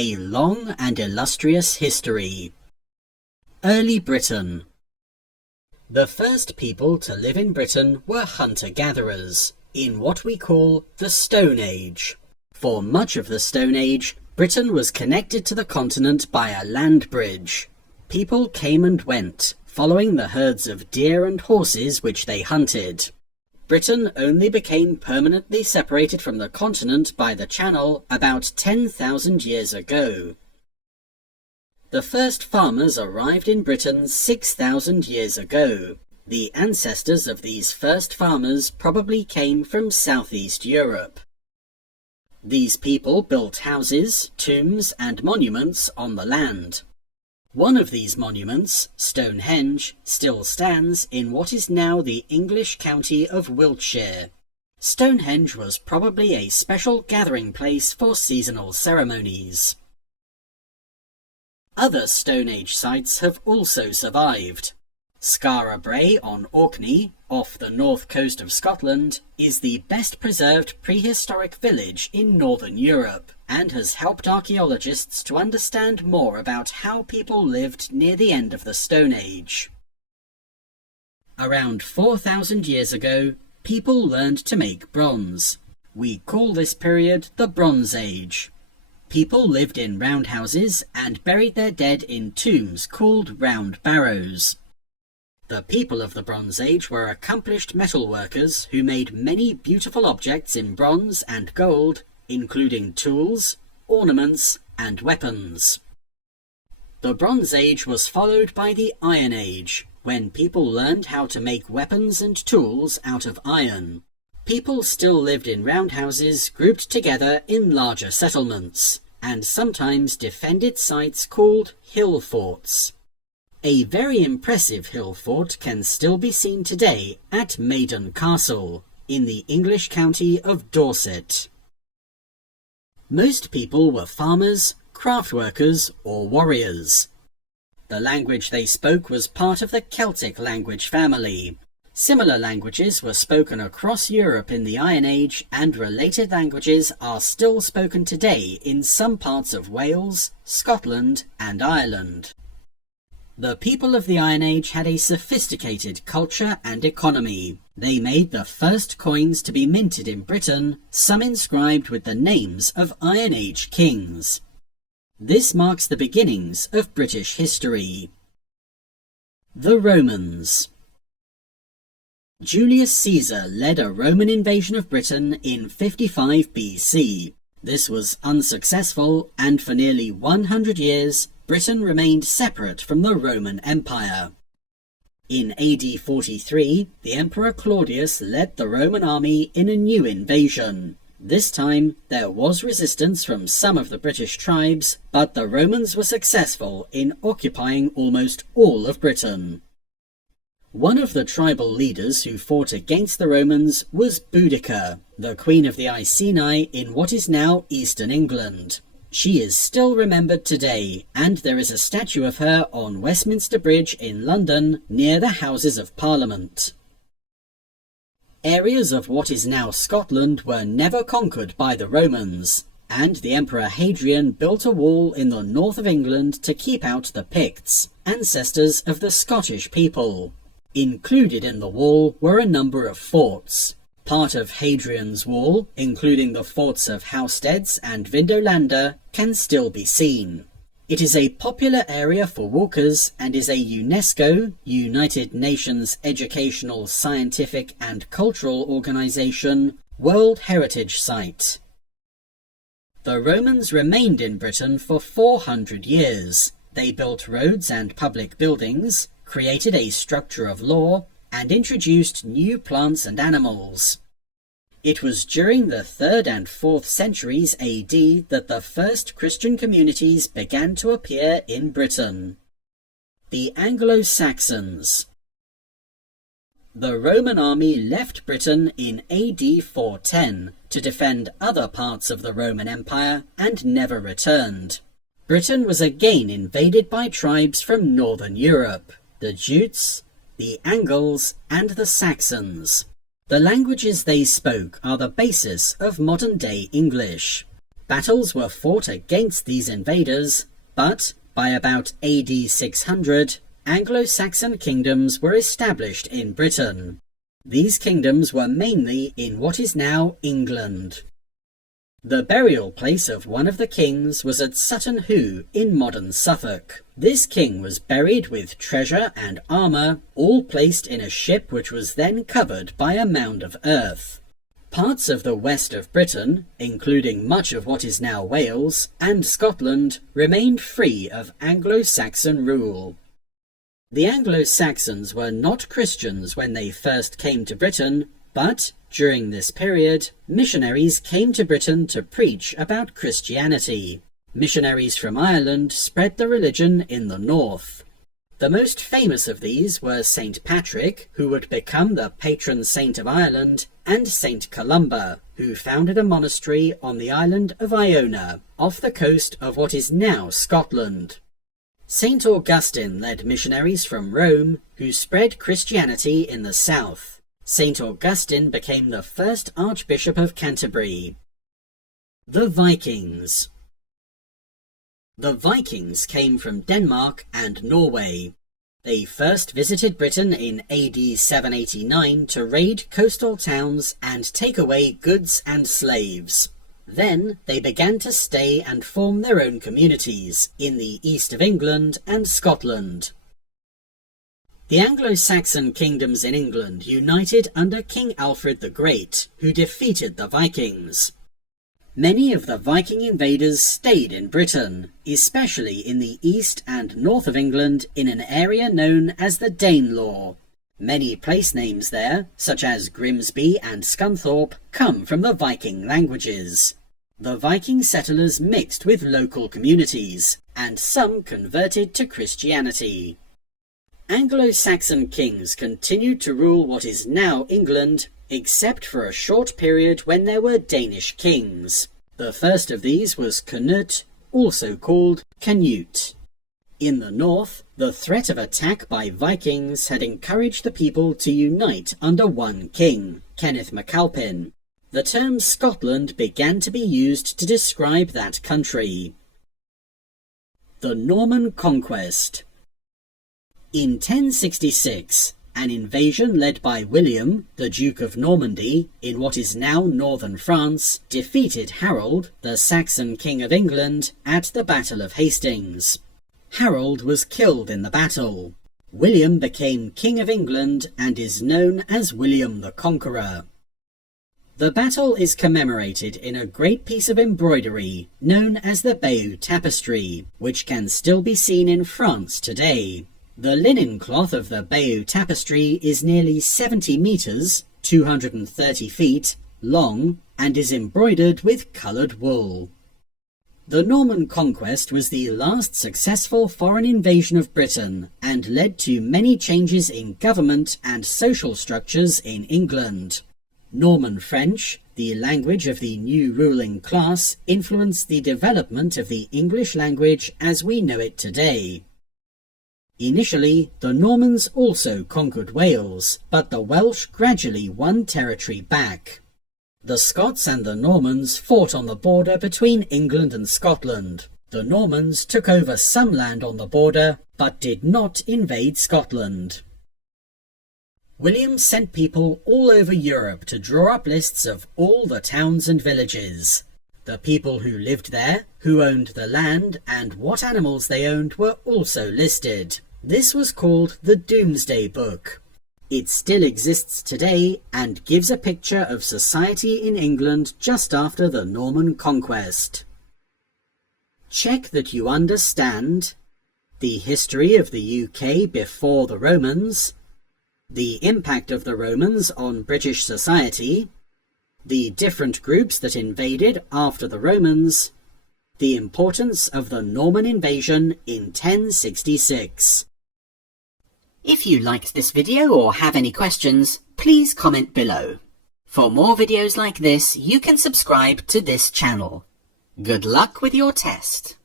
A long and illustrious history. Early Britain. The first people to live in Britain were hunter-gatherers, in what we call the Stone Age. For much of the Stone Age, Britain was connected to the continent by a land bridge. People came and went, following the herds of deer and horses which they hunted. Britain only became permanently separated from the continent by the Channel about 10,000 years ago. The first farmers arrived in Britain 6,000 years ago. The ancestors of these first farmers probably came from Southeast Europe. These people built houses, tombs, and monuments on the land. One of these monuments, Stonehenge, still stands in what is now the English county of Wiltshire. Stonehenge was probably a special gathering place for seasonal ceremonies. Other Stone Age sites have also survived. Skara Brae on Orkney, off the north coast of Scotland, is the best preserved prehistoric village in northern Europe, and has helped archaeologists to understand more about how people lived near the end of the Stone Age. Around 4,000 years ago, people learned to make bronze. We call this period the Bronze Age. People lived in roundhouses and buried their dead in tombs called round barrows. The people of the Bronze Age were accomplished metalworkers who made many beautiful objects in bronze and gold, including tools, ornaments, and weapons. The Bronze Age was followed by the Iron Age, when people learned how to make weapons and tools out of iron. People still lived in roundhouses grouped together in larger settlements, and sometimes defended sites called hill forts. A very impressive hill fort can still be seen today at Maiden Castle, in the English county of Dorset. Most people were farmers, craft workers, or warriors. The language they spoke was part of the Celtic language family. Similar languages were spoken across Europe in the Iron Age, and related languages are still spoken today in some parts of Wales, Scotland, and Ireland. The people of the Iron Age had a sophisticated culture and economy. They made the first coins to be minted in Britain, some inscribed with the names of Iron Age kings. This marks the beginnings of British history. The Romans. Julius Caesar led a Roman invasion of Britain in 55 BC. This was unsuccessful, and for nearly 100 years, Britain remained separate from the Roman Empire. In AD 43, the Emperor Claudius led the Roman army in a new invasion. This time, there was resistance from some of the British tribes, but the Romans were successful in occupying almost all of Britain. One of the tribal leaders who fought against the Romans was Boudicca, the Queen of the Iceni in what is now eastern England. She is still remembered today, and there is a statue of her on Westminster Bridge in London near the Houses of Parliament. Areas of what is now Scotland were never conquered by the Romans, and the Emperor Hadrian built a wall in the north of England to keep out the Picts, ancestors of the Scottish people. Included in the wall were a number of forts. Part of Hadrian's wall, including the forts of Housesteads and Vindolanda, can still be seen. It is a popular area for walkers and is a UNESCO, United Nations Educational, Scientific and Cultural Organization, World Heritage Site. The Romans remained in Britain for 400 years. They built roads and public buildings, created a structure of law, and introduced new plants and animals. It was during the 3rd and 4th centuries AD that the first Christian communities began to appear in Britain. The Anglo-Saxons. The Roman army left Britain in AD 410 to defend other parts of the Roman Empire and never returned. Britain was again invaded by tribes from northern Europe, the Jutes, the Angles, and the Saxons. The languages they spoke are the basis of modern-day English. Battles were fought against these invaders, but by about AD 600, Anglo-Saxon kingdoms were established in Britain. These kingdoms were mainly in what is now England. The burial place of one of the kings was at Sutton Hoo in modern Suffolk. This king was buried with treasure and armour, all placed in a ship which was then covered by a mound of earth. Parts of the west of Britain, including much of what is now Wales, and Scotland, remained free of Anglo-Saxon rule. The Anglo-Saxons were not Christians when they first came to Britain, but during this period, missionaries came to Britain to preach about Christianity. Missionaries from Ireland spread the religion in the north. The most famous of these were St. Patrick, who would become the patron saint of Ireland, and St. Columba, who founded a monastery on the island of Iona, off the coast of what is now Scotland. St. Augustine led missionaries from Rome, who spread Christianity in the south. St. Augustine became the first Archbishop of Canterbury. The Vikings. The Vikings came from Denmark and Norway. They first visited Britain in AD 789 to raid coastal towns and take away goods and slaves. Then they began to stay and form their own communities in the east of England and Scotland. The Anglo-Saxon kingdoms in England united under King Alfred the Great, who defeated the Vikings. Many of the Viking invaders stayed in Britain, especially in the east and north of England in an area known as the Danelaw. Many place names there, such as Grimsby and Scunthorpe, come from the Viking languages. The Viking settlers mixed with local communities, and some converted to Christianity. Anglo-Saxon kings continued to rule what is now England, except for a short period when there were Danish kings. The first of these was Canute, also called Canute. In the north, the threat of attack by Vikings had encouraged the people to unite under one king, Kenneth MacAlpin. The term Scotland began to be used to describe that country. The Norman Conquest. In 1066, an invasion led by William, the Duke of Normandy, in what is now northern France, defeated Harold, the Saxon King of England, at the Battle of Hastings. Harold was killed in the battle. William became King of England and is known as William the Conqueror. The battle is commemorated in a great piece of embroidery known as the Bayeux Tapestry, which can still be seen in France today. The linen cloth of the Bayeux Tapestry is nearly 70 metres, 230 feet, long and is embroidered with coloured wool. The Norman Conquest was the last successful foreign invasion of Britain and led to many changes in government and social structures in England. Norman French, the language of the new ruling class, influenced the development of the English language as we know it today. Initially, the Normans also conquered Wales, but the Welsh gradually won territory back. The Scots and the Normans fought on the border between England and Scotland. The Normans took over some land on the border, but did not invade Scotland. William sent people all over Europe to draw up lists of all the towns and villages. The people who lived there, who owned the land, and what animals they owned were also listed. This was called the Domesday Book. It still exists today and gives a picture of society in England just after the Norman Conquest. Check that you understand the history of the UK before the Romans, the impact of the Romans on British society, the different groups that invaded after the Romans, the importance of the Norman invasion in 1066. If you liked this video or have any questions, please comment below. For more videos like this, you can subscribe to this channel. Good luck with your test.